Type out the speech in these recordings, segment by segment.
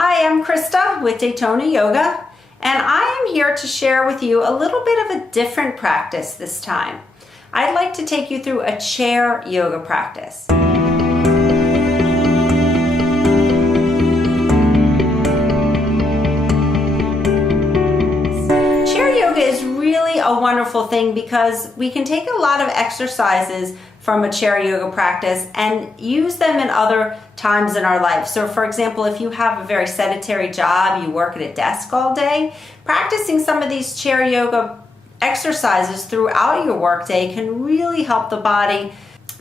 Hi, I'm Krista with Daytona Yoga, and I am here to share with you a little bit of a different practice this time. I'd like to take you through a chair yoga practice. Chair yoga is really a wonderful thing because we can take a lot of exercises from a chair yoga practice and use them in other times in our life. So for example, if you have a very sedentary job, you work at a desk all day, practicing some of these chair yoga exercises throughout your workday can really help the body.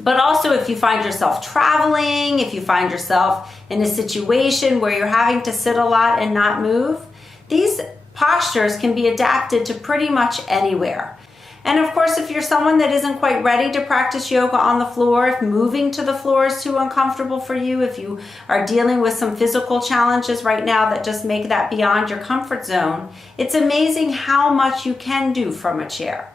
But also if you find yourself traveling, if you find yourself in a situation where you're having to sit a lot and not move, these postures can be adapted to pretty much anywhere. And of course, if you're someone that isn't quite ready to practice yoga on the floor, if moving to the floor is too uncomfortable for you, if you are dealing with some physical challenges right now that just make that beyond your comfort zone, it's amazing how much you can do from a chair.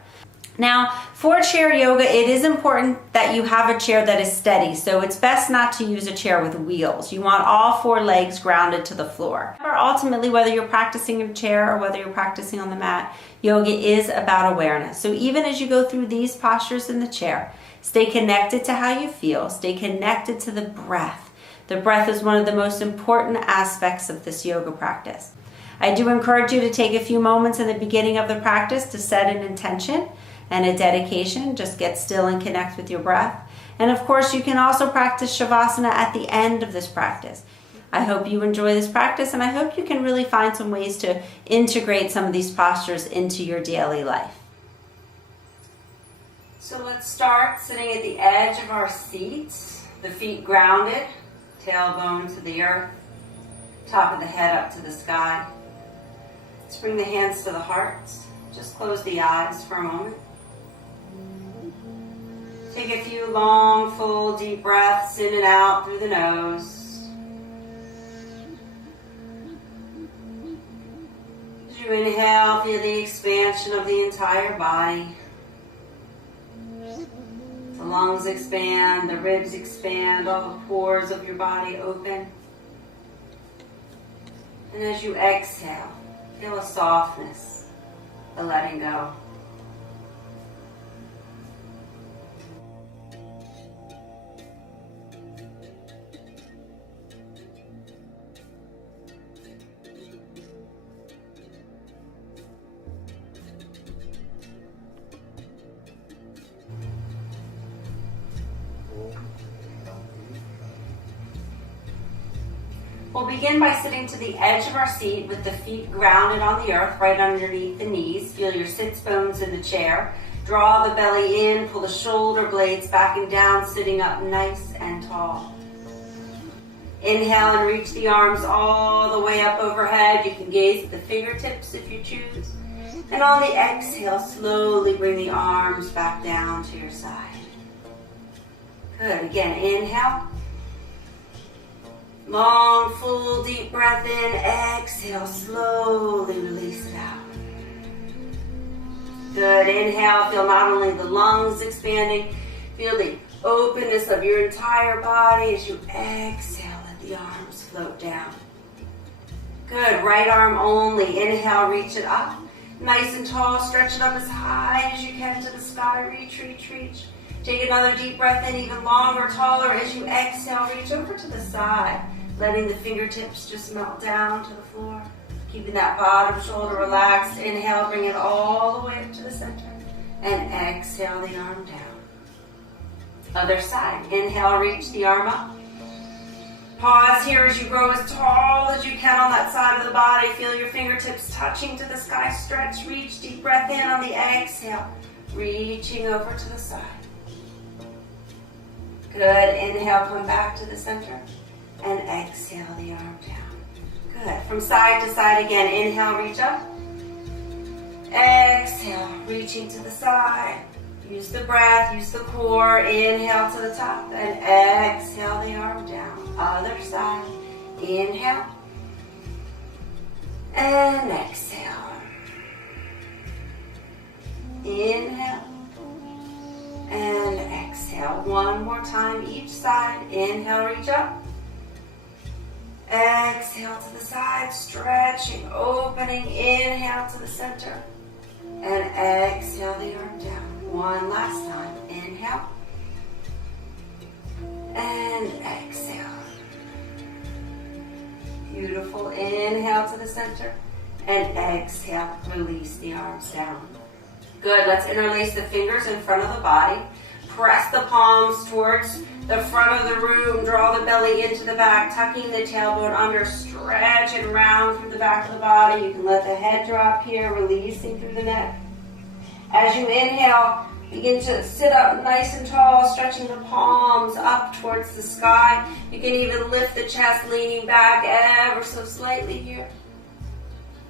Now, for chair yoga, it is important that you have a chair that is steady, so it's best not to use a chair with wheels. You want all four legs grounded to the floor. Or ultimately, whether you're practicing in a chair or whether you're practicing on the mat, yoga is about awareness. So even as you go through these postures in the chair, stay connected to how you feel, stay connected to the breath. The breath is one of the most important aspects of this yoga practice. I do encourage you to take a few moments in the beginning of the practice to set an intention and a dedication. Just get still and connect with your breath. And of course, you can also practice Shavasana at the end of this practice. I hope you enjoy this practice, and I hope you can really find some ways to integrate some of these postures into your daily life. So let's start sitting at the edge of our seats, the feet grounded, tailbone to the earth, top of the head up to the sky. Let's bring the hands to the heart. Just close the eyes for a moment. Take a few long, full, deep breaths in and out through the nose. As you inhale, feel the expansion of the entire body. The lungs expand, the ribs expand, all the pores of your body open. And as you exhale, feel a softness, a letting go. We'll begin by sitting to the edge of our seat with the feet grounded on the earth right underneath the knees. Feel your sits bones in the chair. Draw the belly in, pull the shoulder blades back and down, sitting up nice and tall. Inhale and reach the arms all the way up overhead. You can gaze at the fingertips if you choose. And on the exhale, slowly bring the arms back down to your side. Good. Again, inhale. Long, full, deep breath in. Exhale, slowly release it out. Good. Inhale, feel not only the lungs expanding, feel the openness of your entire body. As you exhale, let the arms float down. Good. Right arm only. Inhale, reach it up. Nice and tall. Stretch it up as high as you can to the sky. Reach, reach, reach. Take another deep breath in, even longer, taller. As you exhale, reach over to the side, letting the fingertips just melt down to the floor. Keeping that bottom shoulder relaxed. Inhale, bring it all the way up to the center. And exhale the arm down. Other side. Inhale, reach the arm up. Pause here as you grow as tall as you can on that side of the body. Feel your fingertips touching to the sky. Stretch, reach, deep breath in on the exhale. Reaching over to the side. Good. Inhale, come back to the center. And exhale the arm down. Good. From side to side again. Inhale, reach up. Exhale, reaching to the side. Use the breath, use the core. Inhale to the top and exhale the arm down. Other side. Inhale. And exhale. Inhale. And exhale. One more time each side. Inhale, reach up. Exhale to the side, stretching, opening. Inhale to the center. And exhale the arm down. One last time. Inhale. And exhale. Beautiful. Inhale to the center. And exhale. Release the arms down. Good. Let's interlace the fingers in front of the body. Press the palms towards the front of the room. Draw the belly into the back, tucking the tailbone under. Stretch and round through the back of the body. You can let the head drop here, releasing through the neck. As you inhale, begin to sit up nice and tall, stretching the palms up towards the sky. You can even lift the chest, leaning back ever so slightly here.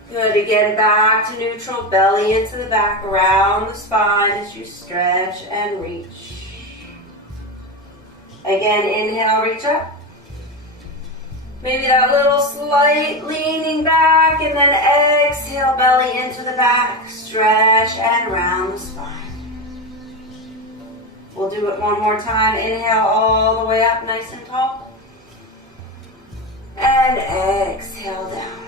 Good. Again, back to neutral, belly into the back, around the spine as you stretch and reach. Again, inhale, reach up. Maybe that little slight leaning back, and then exhale, belly into the back, stretch and round the spine. We'll do it one more time. Inhale all the way up, nice and tall. And exhale down.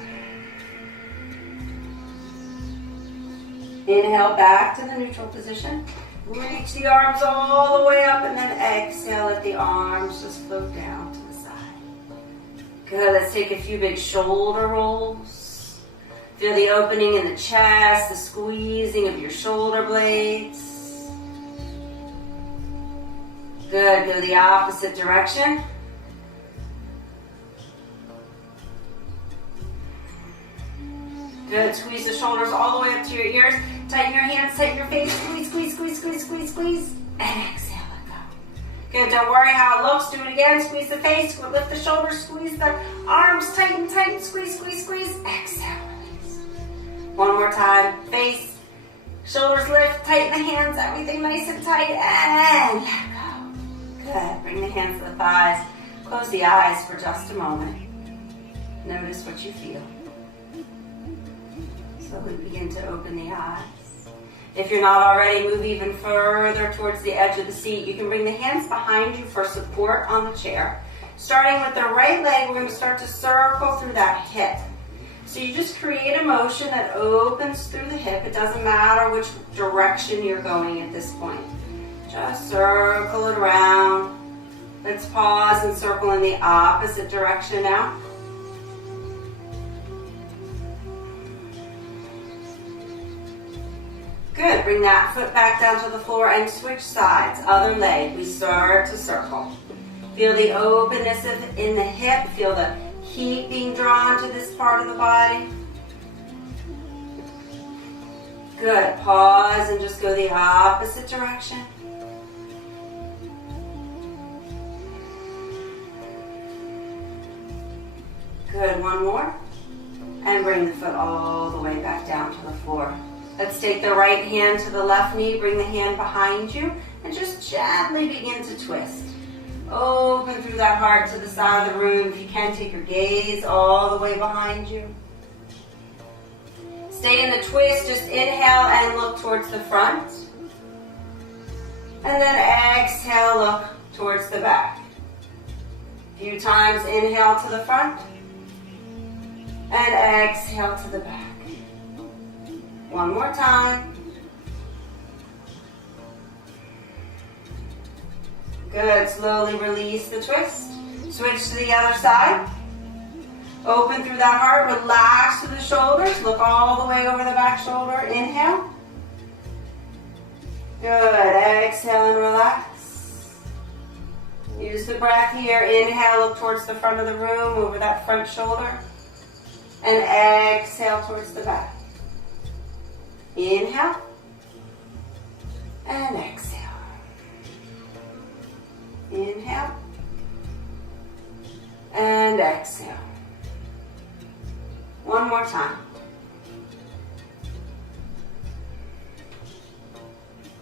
Inhale back to the neutral position. Reach the arms all the way up, and then exhale, let the arms just float down to the side. Good, let's take a few big shoulder rolls. Feel the opening in the chest, the squeezing of your shoulder blades. Good, go the opposite direction. Good, squeeze the shoulders all the way up to your ears. Tighten your hands, tighten your face. Squeeze, squeeze, squeeze, squeeze, squeeze, squeeze. And exhale, let go. Good, don't worry how it looks. Do it again. Squeeze the face, lift the shoulders, squeeze the arms. Tighten, tighten, squeeze, squeeze, squeeze. Exhale, release. One more time. Face, shoulders lift, tighten the hands, everything nice and tight. And let go. Good, bring the hands to the thighs. Close the eyes for just a moment. Notice what you feel. Slowly begin to open the eyes. If you're not already, move even further towards the edge of the seat. You can bring the hands behind you for support on the chair. Starting with the right leg, we're going to start to circle through that hip. So you just create a motion that opens through the hip. It doesn't matter which direction you're going at this point. Just circle it around. Let's pause and circle in the opposite direction now. Good, bring that foot back down to the floor and switch sides. Other leg, we start to circle. Feel the openness in the hip, feel the heat being drawn to this part of the body. Good, pause and just go the opposite direction. Good, one more. And bring the foot all the way back down to the floor. Let's take the right hand to the left knee, bring the hand behind you, and just gently begin to twist. Open through that heart to the side of the room. If you can, take your gaze all the way behind you. Stay in the twist, just inhale and look towards the front. And then exhale, look towards the back. A few times, inhale to the front. And exhale to the back. One more time. Good. Slowly release the twist. Switch to the other side. Open through that heart. Relax through the shoulders. Look all the way over the back shoulder. Inhale. Good. Exhale and relax. Use the breath here. Inhale. Look towards the front of the room. Over that front shoulder. And exhale towards the back. Inhale and exhale. Inhale and exhale. One more time.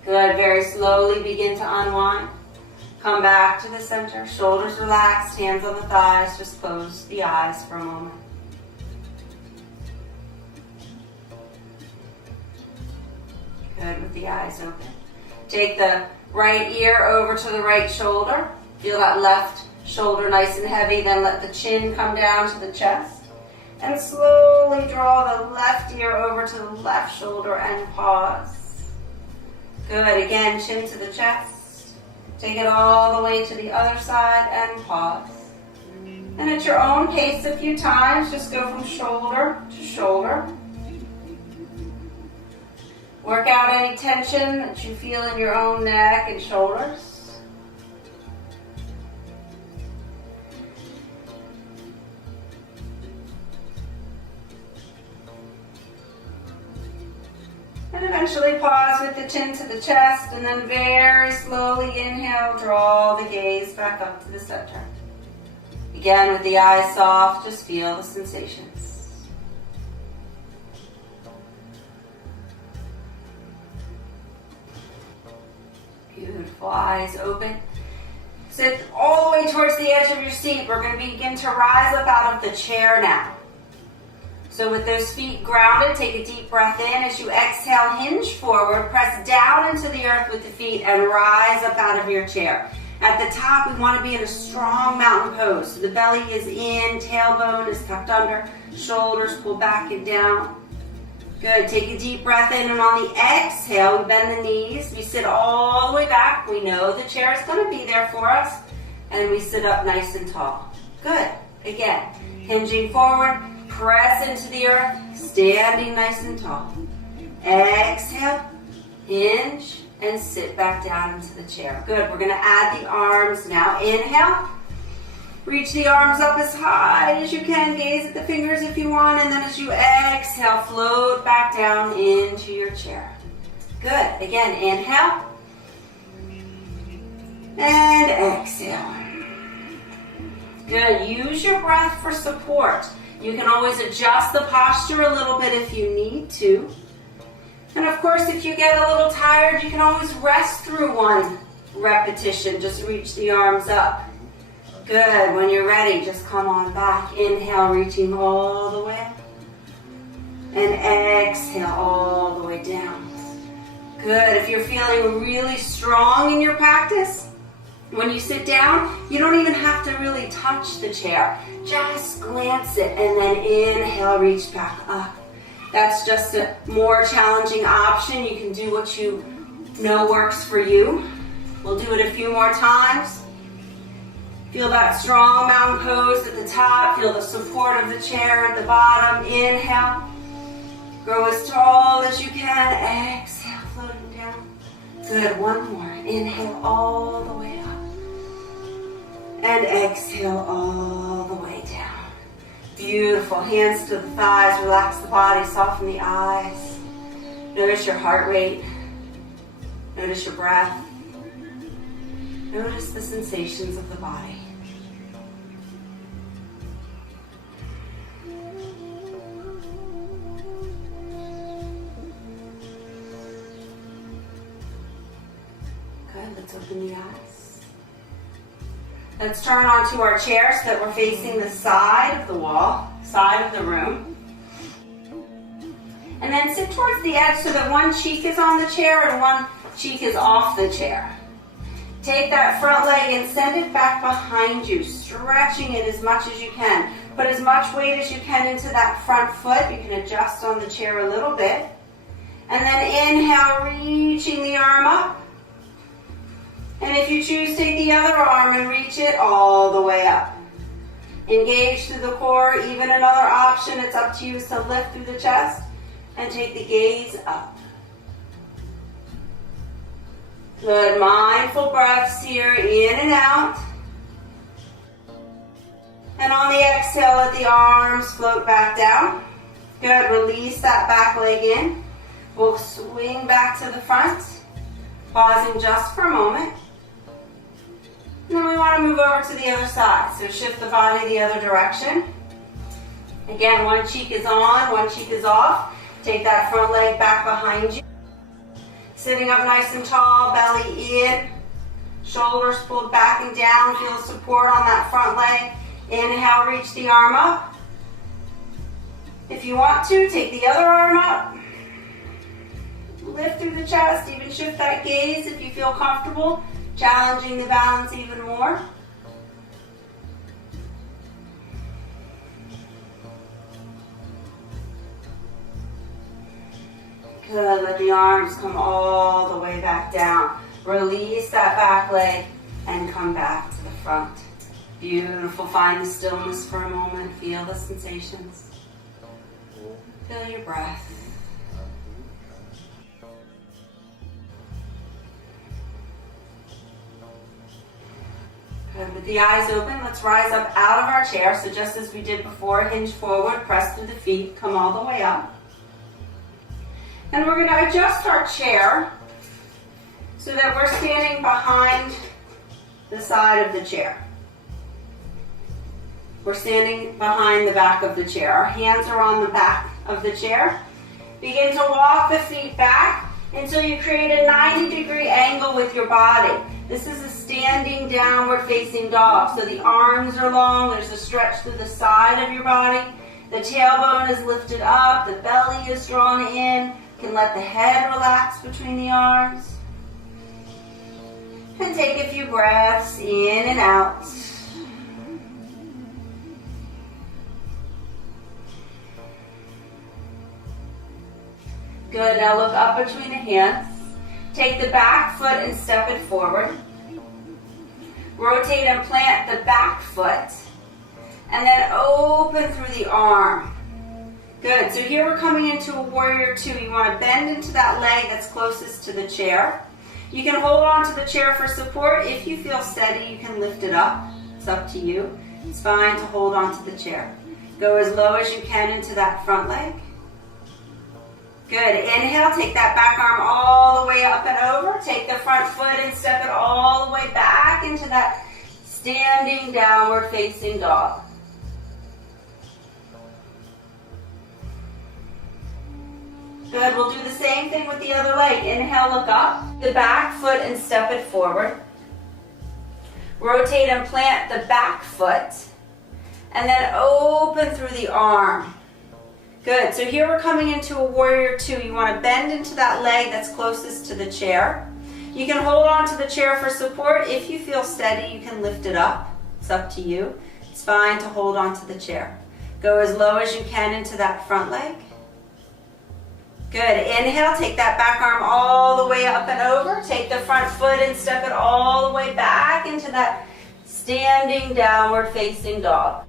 Good. Very slowly begin to unwind. Come back to the center. Shoulders relaxed, hands on the thighs. Just close the eyes for a moment. Good, with the eyes open. Take the right ear over to the right shoulder. Feel that left Shoulder nice and heavy, then let the chin come down to the chest. And slowly draw the left ear over to the left shoulder and pause. Good, again, chin to the chest. Take it all the way to the other side and pause. And at your own pace a few times, just go from shoulder to shoulder. Work out any tension that you feel in your own neck and shoulders. And eventually pause with the chin to the chest, and then very slowly inhale, draw the gaze back up to the center. Again, with the eyes soft, just feel the sensations. Beautiful, eyes open. Sit all the way towards the edge of your seat. We're going to begin to rise up out of the chair now. So with those feet grounded, take a deep breath in. As you exhale, hinge forward, press down into the earth with the feet and rise up out of your chair. At the top, we want to be in a strong mountain pose. So the belly is in, tailbone is tucked under, shoulders pull back and down. Good, take a deep breath in, and on the exhale, we bend the knees. We sit all the way back. We know the chair is going to be there for us. And we sit up nice and tall. Good, again, hinging forward. Press into the earth, standing nice and tall. Exhale, hinge, and sit back down into the chair. Good, we're going to add the arms now. Inhale, reach the arms up as high as you can. Gaze at the fingers if you want. And then as you exhale, float back down into your chair. Good, again, inhale. And exhale. Good, use your breath for support. You can always adjust the posture a little bit if you need to. And of course, if you get a little tired, you can always rest through one repetition. Just reach the arms up. Good. When you're ready, just come on back. Inhale, reaching all the way up. And exhale all the way down. Good. If you're feeling really strong in your practice, when you sit down, you don't even have to really touch the chair. Just glance it and then inhale, reach back up. That's just a more challenging option. You can do what you know works for you. We'll do it a few more times. Feel that strong mountain pose at the top. Feel the support of the chair at the bottom. Inhale. Grow as tall as you can. Exhale, floating down. Good, one more. Inhale all the way up. And exhale all the way down. Beautiful. Hands to the thighs. Relax the body. Soften the eyes. Notice your heart rate. Notice your breath. Notice the sensations of the body. Good. Let's open the eyes. Let's turn onto our chair so that we're facing the side of the wall, side of the room. And then sit towards the edge so that one cheek is on the chair and one cheek is off the chair. Take that front leg and send it back behind you, stretching it as much as you can. Put as much weight as you can into that front foot. You can adjust on the chair a little bit. And then inhale, reaching the arm up. And if you choose, take the other arm and reach it all the way up. Engage through the core. Even another option, it's up to you, is to lift through the chest and take the gaze up. Good, mindful breaths here, in and out. And on the exhale, let the arms float back down. Good, release that back leg in. We'll swing back to the front, pausing just for a moment. And then we want to move over to the other side. So shift the body the other direction. Again, one cheek is on, one cheek is off. Take that front leg back behind you. Sitting up nice and tall, belly in. Shoulders pulled back and down. Feel support on that front leg. Inhale, reach the arm up. If you want to, take the other arm up. Lift through the chest, even shift that gaze if you feel comfortable. Challenging the balance even more. Good, let the arms come all the way back down. Release that back leg and come back to the front. Beautiful, find the stillness for a moment. Feel the sensations. Feel your breath. Good, with the eyes open, let's rise up out of our chair. So just as we did before, hinge forward, press through the feet, come all the way up. And we're going to adjust our chair so that we're standing behind the side of the chair. We're standing behind the back of the chair. Our hands are on the back of the chair. Begin to walk the feet back until you create a 90-degree angle with your body. This is a standing downward facing dog. So the arms are long, there's a stretch through the side of your body. The tailbone is lifted up, the belly is drawn in. You can let the head relax between the arms. And take a few breaths in and out. Good, now look up between the hands. Take the back foot and step it forward. Rotate and plant the back foot. And then open through the arm. Good, so here we're coming into a warrior two. You want to bend into that leg that's closest to the chair. You can hold on to the chair for support. If you feel steady, you can lift it up. It's up to you. It's fine to hold on to the chair. Go as low as you can into that front leg. Good. Inhale, take that back arm all the way up and over. Take the front foot and step it all the way back into that standing downward facing dog. Good. We'll do the same thing with the other leg. Inhale, look up. The back foot and step it forward. Rotate and plant the back foot. And then open through the arm. Good, so here we're coming into a warrior two. You want to bend into that leg that's closest to the chair. You can hold on to the chair for support. If you feel steady, you can lift it up. It's up to you. It's fine to hold on to the chair. Go as low as you can into that front leg. Good, inhale, take that back arm all the way up and over. Take the front foot and step it all the way back into that standing downward facing dog.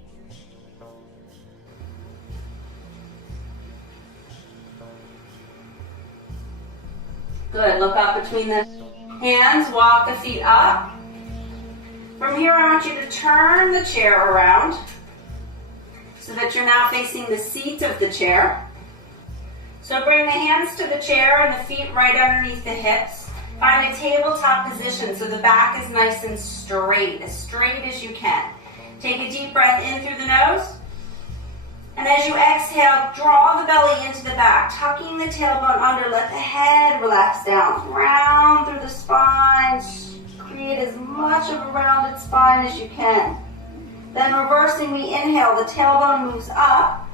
Good, look up between the hands, walk the feet up. From here, I want you to turn the chair around so that you're now facing the seat of the chair. So bring the hands to the chair and the feet right underneath the hips. Find a tabletop position so the back is nice and straight as you can. Take a deep breath in through the nose. And as you exhale, draw the belly into the back, tucking the tailbone under. Let the head relax down. Round through the spine. Create as much of a rounded spine as you can. Then reversing the inhale, the tailbone moves up.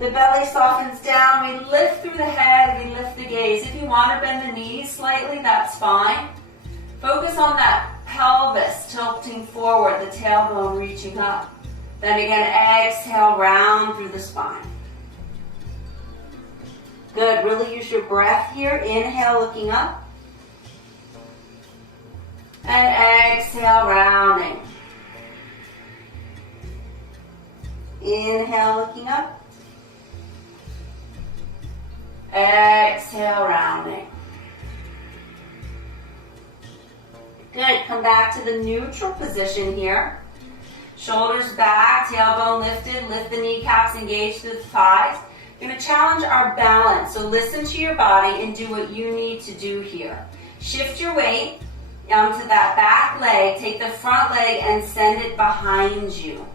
The belly softens down. We lift through the head. We lift the gaze. If you want to bend the knees slightly, that's fine. Focus on that pelvis tilting forward, the tailbone reaching up. Then again, exhale, round through the spine. Good, really use your breath here. Inhale, looking up. And exhale, rounding. Inhale, looking up. Exhale, rounding. Good, come back to the neutral position here. Shoulders back, tailbone lifted, lift the kneecaps, engage through the thighs. You're going to challenge our balance, so listen to your body and do what you need to do here. Shift your weight onto that back leg, take the front leg and send it behind you.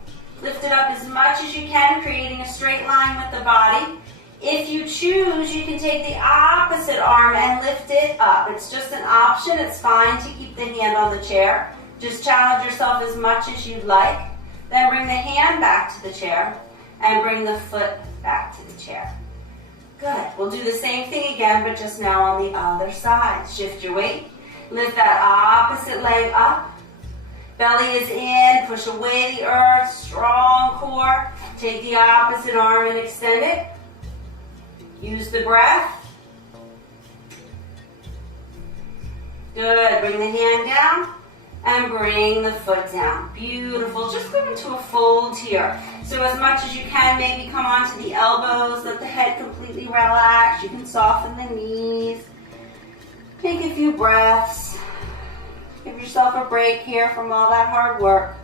Lift it up as much as you can, creating a straight line with the body. If you choose, you can take the opposite arm and lift it up. It's just an option. It's fine to keep the hand on the chair. Just challenge yourself as much as you'd like. Then bring the hand back to the chair and bring the foot back to the chair. Good. We'll do the same thing again, but just now on the other side. Shift your weight. Lift that opposite leg up. Belly is in. Push away the earth. Strong core. Take the opposite arm and extend it. Use the breath. Good. Bring the hand down and bring the foot down. Beautiful. Just go into a fold here. So as much as you can, maybe come onto the elbows. Let the head completely relax. You can soften the knees. Take a few breaths. Give yourself a break here from all that hard work.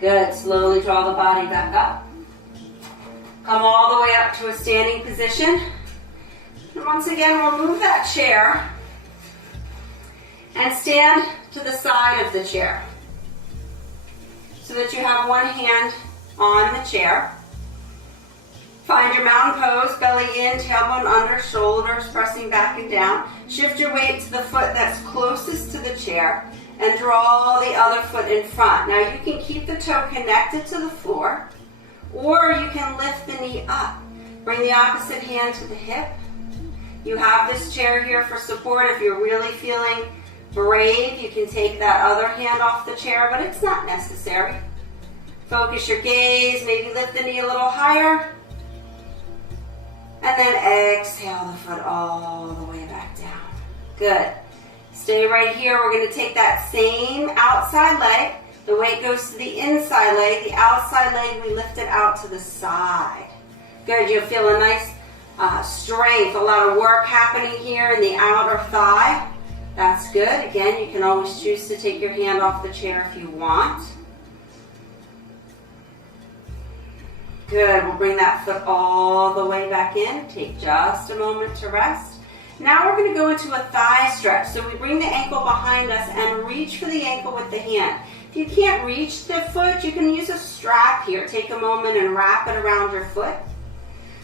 Good. Slowly draw the body back up. Come all the way up to a standing position. And once again, we'll move that chair and stand to the side of the chair so that you have one hand on the chair. Find your mountain pose, belly in, tailbone under, shoulders pressing back and down. Shift your weight to the foot that's closest to the chair and draw the other foot in front. Now you can keep the toe connected to the floor, or you can lift the knee up. Bring the opposite hand to the hip. You have this chair here for support. If you're really feeling brave, you can take that other hand off the chair, but it's not necessary. Focus your gaze, maybe lift the knee a little higher. And then exhale the foot all the way back down. Good. Stay right here. We're going to take that same outside leg. The weight goes to the inside leg. The outside leg, we lift it out to the side. Good. You'll feel a nice strength, a lot of work happening here in the outer thigh. That's good. Again, you can always choose to take your hand off the chair if you want. Good. We'll bring that foot all the way back in. Take just a moment to rest. Now we're going to go into a thigh stretch. So we bring the ankle behind us and reach for the ankle with the hand. If you can't reach the foot, you can use a strap here. Take a moment and wrap it around your foot.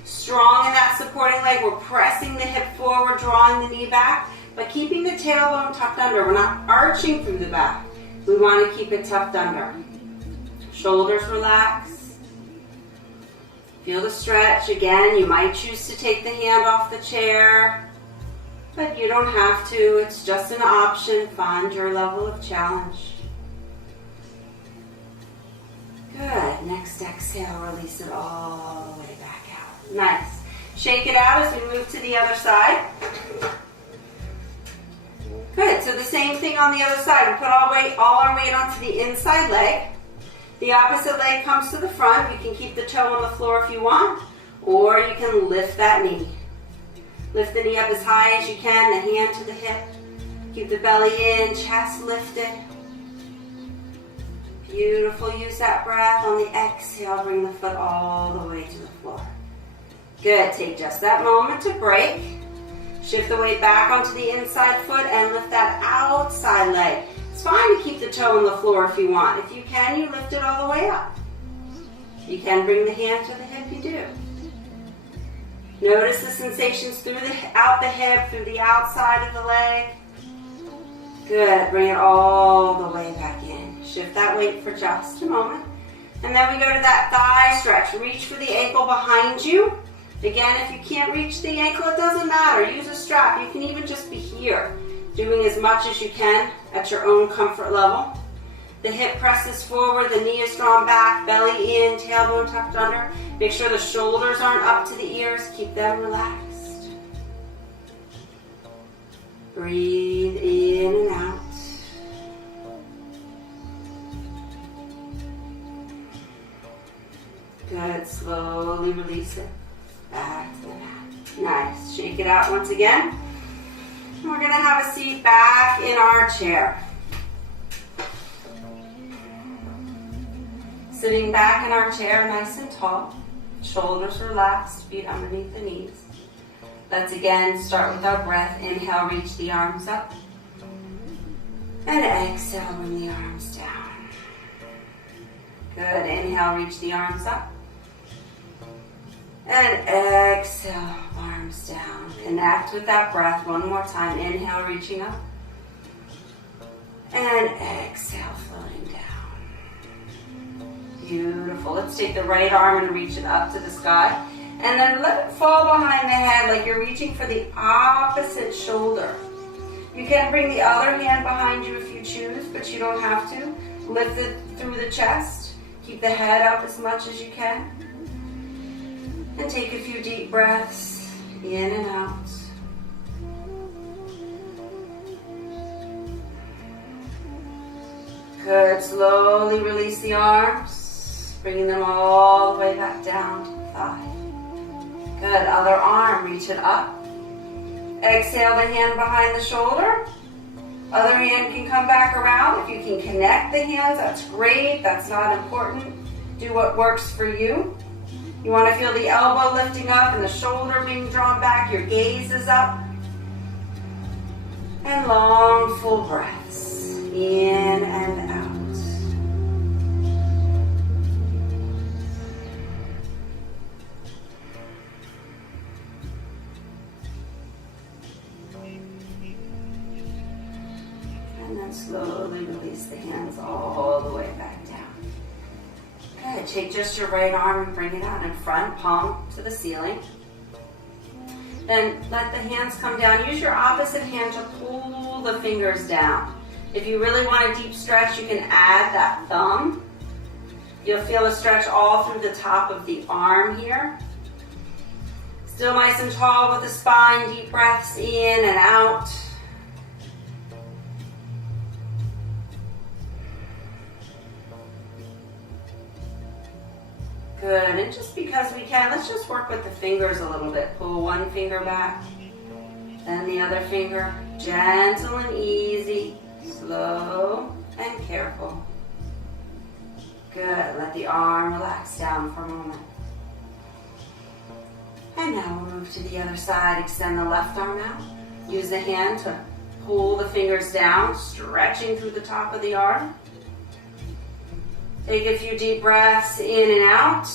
Strong in that supporting leg. We're pressing the hip forward, drawing the knee back, but keeping the tailbone tucked under. We're not arching through the back. We want to keep it tucked under. Shoulders relax. Feel the stretch. Again, you might choose to take the hand off the chair, but you don't have to. It's just an option. Find your level of challenge. Good. Next exhale, release it all the way back out. Nice. Shake it out as we move to the other side. Good. So the same thing on the other side. We put all our weight onto the inside leg. The opposite leg comes to the front. You can keep the toe on the floor if you want, or you can lift that knee. Lift the knee up as high as you can, the hand to the hip. Keep the belly in, chest lifted. Beautiful. Use that breath. On the exhale, bring the foot all the way to the floor. Good. Take just that moment to break. Shift the weight back onto the inside foot and lift that outside leg. It's fine to keep the toe on the floor if you want. If you can, you lift it all the way up. If you can bring the hand to the hip, you do. Notice the sensations out the hip, through the outside of the leg. Good. Bring it all the way back in. Shift that weight for just a moment. And then we go to that thigh stretch. Reach for the ankle behind you. Again, if you can't reach the ankle, it doesn't matter. Use a strap. You can even just be here, doing as much as you can at your own comfort level. The hip presses forward, the knee is drawn back, belly in, tailbone tucked under. Make sure the shoulders aren't up to the ears. Keep them relaxed. Breathe in and out. Good. Slowly release it. Back to the mat. Nice. Shake it out once again. We're going to have a seat back in our chair. Sitting back in our chair nice and tall. Shoulders relaxed, feet underneath the knees. Let's again start with our breath. Inhale, reach the arms up. And exhale, bring the arms down. Good. Inhale, reach the arms up. And exhale, arms down. Connect with that breath one more time. Inhale, reaching up. And exhale, floating down. Beautiful. Let's take the right arm and reach it up to the sky. And then let it fall behind the head like you're reaching for the opposite shoulder. You can bring the other hand behind you if you choose, but you don't have to. Lift it through the chest. Keep the head up as much as you can. And take a few deep breaths in and out. Good. Slowly release the arms, bringing them all the way back down to the thigh. Good. Other arm, reach it up. Exhale the hand behind the shoulder. Other hand can come back around. If you can connect the hands, that's great. That's not important. Do what works for you. You want to feel the elbow lifting up and the shoulder being drawn back. Your gaze is up. And long, full breaths in and out. And then slowly release the hands all the way back down. Good. Take just your right arm and bring it out in front, palm to the ceiling. Then let the hands come down. Use your opposite hand to pull the fingers down. If you really want a deep stretch, you can add that thumb. You'll feel a stretch all through the top of the arm here. Still nice and tall with the spine. Deep breaths in and out. Good, and just because we can, let's just work with the fingers a little bit. Pull one finger back, then the other finger. Gentle and easy, slow and careful. Good, let the arm relax down for a moment. And now we'll move to the other side. Extend the left arm out. Use the hand to pull the fingers down, stretching through the top of the arm. Take a few deep breaths in and out.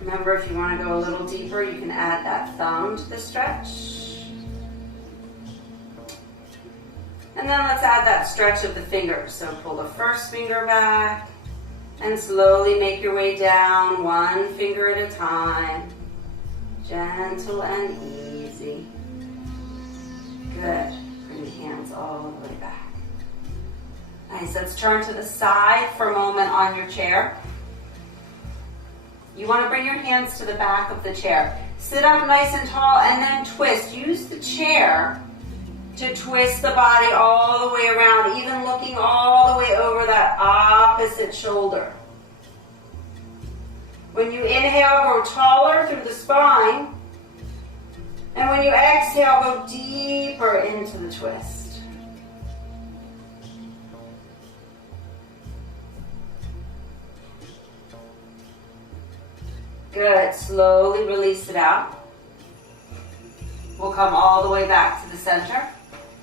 Remember, if you want to go a little deeper, you can add that thumb to the stretch. And then let's add that stretch of the fingers. So pull the first finger back and slowly make your way down, one finger at a time. Gentle and easy. Good. Bring the hands all the way back. Nice. Let's turn to the side for a moment on your chair. You want to bring your hands to the back of the chair. Sit up nice and tall and then twist. Use the chair to twist the body all the way around, even looking all the way over that opposite shoulder. When you inhale, go taller through the spine. And when you exhale, go deeper into the twist. Good. Slowly release it out. We'll come all the way back to the center.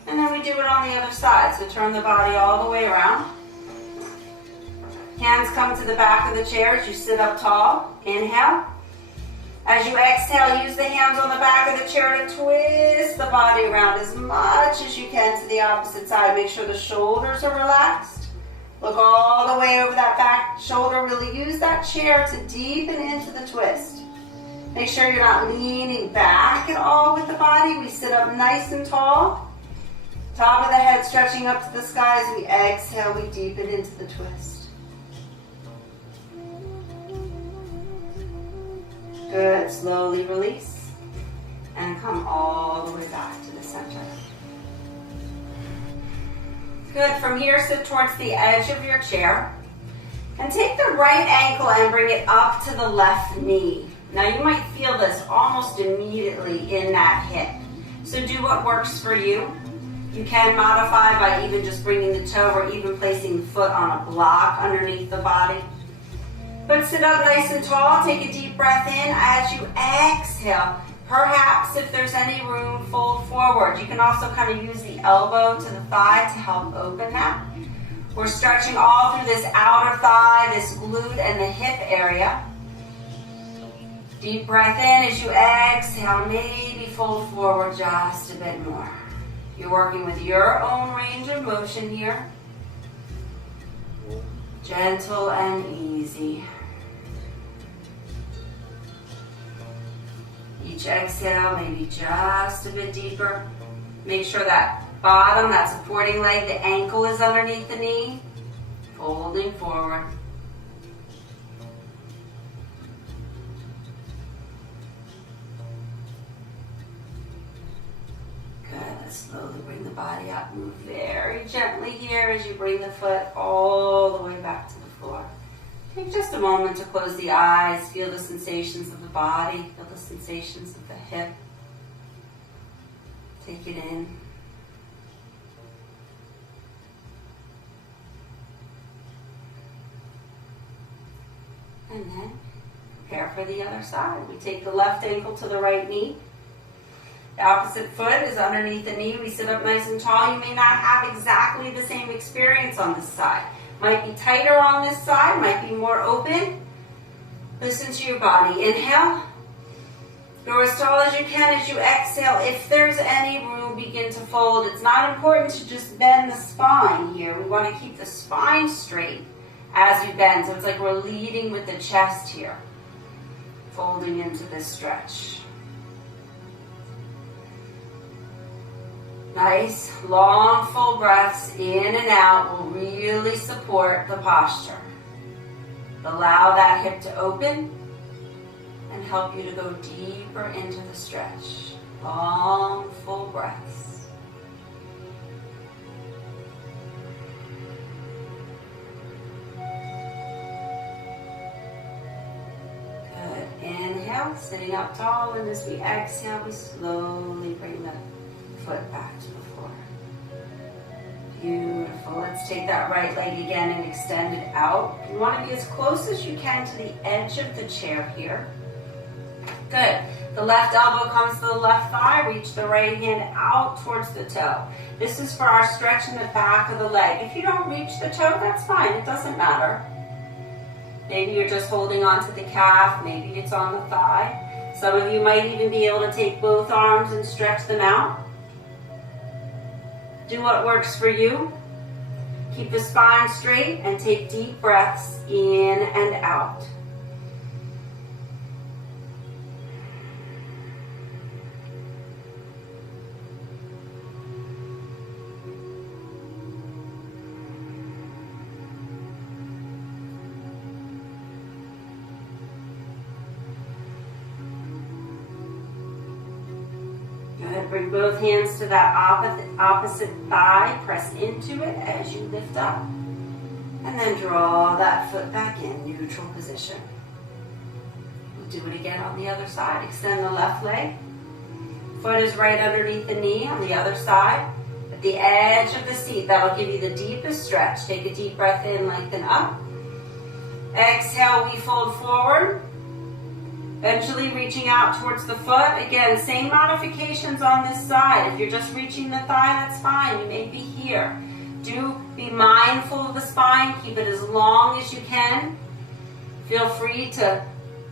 And then we do it on the other side. So turn the body all the way around. Hands come to the back of the chair as you sit up tall. Inhale. As you exhale, use the hands on the back of the chair to twist the body around as much as you can to the opposite side. Make sure the shoulders are relaxed. Look all the way over that back shoulder. Really use that chair to deepen into the twist. Make sure you're not leaning back at all with the body. We sit up nice and tall. Top of the head stretching up to the sky. As we exhale, we deepen into the twist. Good. Slowly release and come all the way back to the center. Good. From here, sit towards the edge of your chair and take the right ankle and bring it up to the left knee. Now you might feel this almost immediately in that hip. So do what works for you. You can modify by even just bringing the toe or even placing the foot on a block underneath the body. But sit up nice and tall. Take a deep breath in. As you exhale, perhaps if there's any room, fold forward. You can also kind of use the elbow to the thigh to help open that. We're stretching all through this outer thigh, this glute, and the hip area. Deep breath in. As you exhale, maybe fold forward just a bit more. You're working with your own range of motion here. Gentle and easy. Each exhale, maybe just a bit deeper. Make sure that bottom, that supporting leg, the ankle is underneath the knee. Folding forward. slowly bring the body up. Move very gently here as you bring the foot all the way back to the floor. Take just a moment to close the eyes. Feel the sensations of the body. Feel the sensations of the hip. Take it in. And then prepare for the other side. We take the left ankle to the right knee. The opposite foot is underneath the knee. We sit up nice and tall. You may not have exactly the same experience on this side. Might be tighter on this side, might be more open. Listen to your body. Inhale. Go as tall as you can. As you exhale, if there's any room, begin to fold. It's not important to just bend the spine here. We want to keep the spine straight as you bend. So it's like we're leading with the chest here. Folding into this stretch. Nice, long, full breaths in and out will really support the posture. Allow that hip to open and help you to go deeper into the stretch. Long, full breaths. Good. Inhale, sitting up tall, and as we exhale, we slowly bring the foot back to the floor. Beautiful. Let's take that right leg again and extend it out. You want to be as close as you can to the edge of the chair here. Good. The left elbow comes to the left thigh. Reach the right hand out towards the toe. This is for our stretch in the back of the leg. If you don't reach the toe, that's fine. It doesn't matter. Maybe you're just holding onto the calf. Maybe it's on the thigh. Some of you might even be able to take both arms and stretch them out. Do what works for you. Keep the spine straight and take deep breaths in and out. Bring both hands to that opposite thigh. Press into it as you lift up. And then draw that foot back in, neutral position. We'll do it again on the other side. Extend the left leg. Foot is right underneath the knee on the other side. At the edge of the seat, that'll give you the deepest stretch. Take a deep breath in, lengthen up. Exhale, we fold forward. Eventually reaching out towards the foot. Again, same modifications on this side. If you're just reaching the thigh, that's fine. You may be here. Do be mindful of the spine. Keep it as long as you can. Feel free to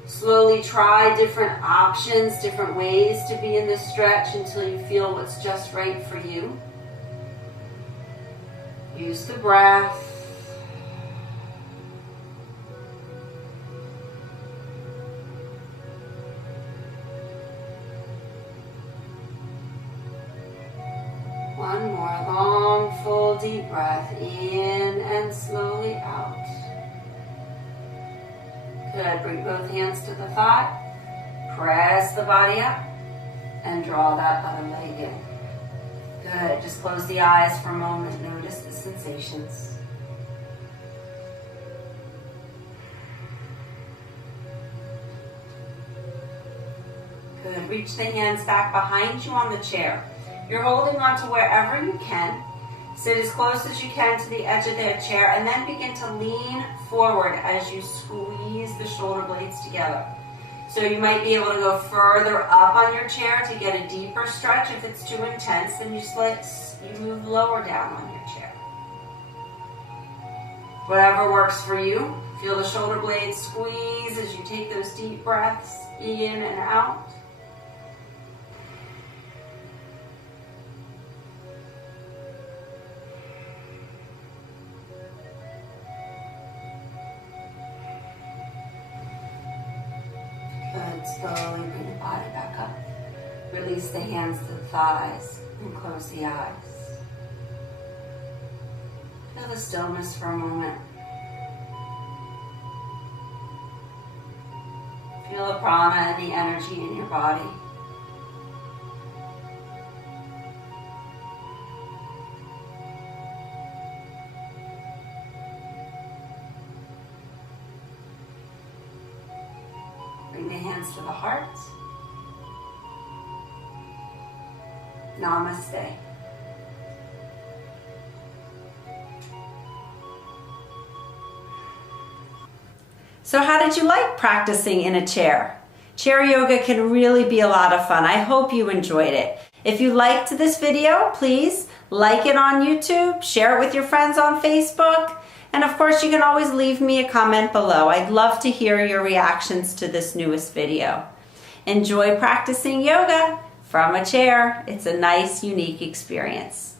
slowly try different options, different ways to be in this stretch until you feel what's just right for you. Use the breath. One more long, full, deep breath in and slowly out. Good. Bring both hands to the thigh. Press the body up and draw that other leg in. Good. Just close the eyes for a moment. Notice the sensations. Good. Reach the hands back behind you on the chair. You're holding on to wherever you can. Sit as close as you can to the edge of the chair and then begin to lean forward as you squeeze the shoulder blades together. So you might be able to go further up on your chair to get a deeper stretch. If it's too intense, then you move lower down on your chair. Whatever works for you. Feel the shoulder blades squeeze as you take those deep breaths in and out. Slowly bring the body back up. Release the hands to the thighs and close the eyes. Feel the stillness for a moment. Feel the prana and the energy in your body. hands to the heart. Namaste. So how did you like practicing in a chair? Chair yoga can really be a lot of fun. I hope you enjoyed it. If you liked this video, please like it on YouTube, share it with your friends on Facebook, and of course you can always leave me a comment below. I'd love to hear your reactions to this newest video. Enjoy practicing yoga from a chair. It's a nice, unique experience.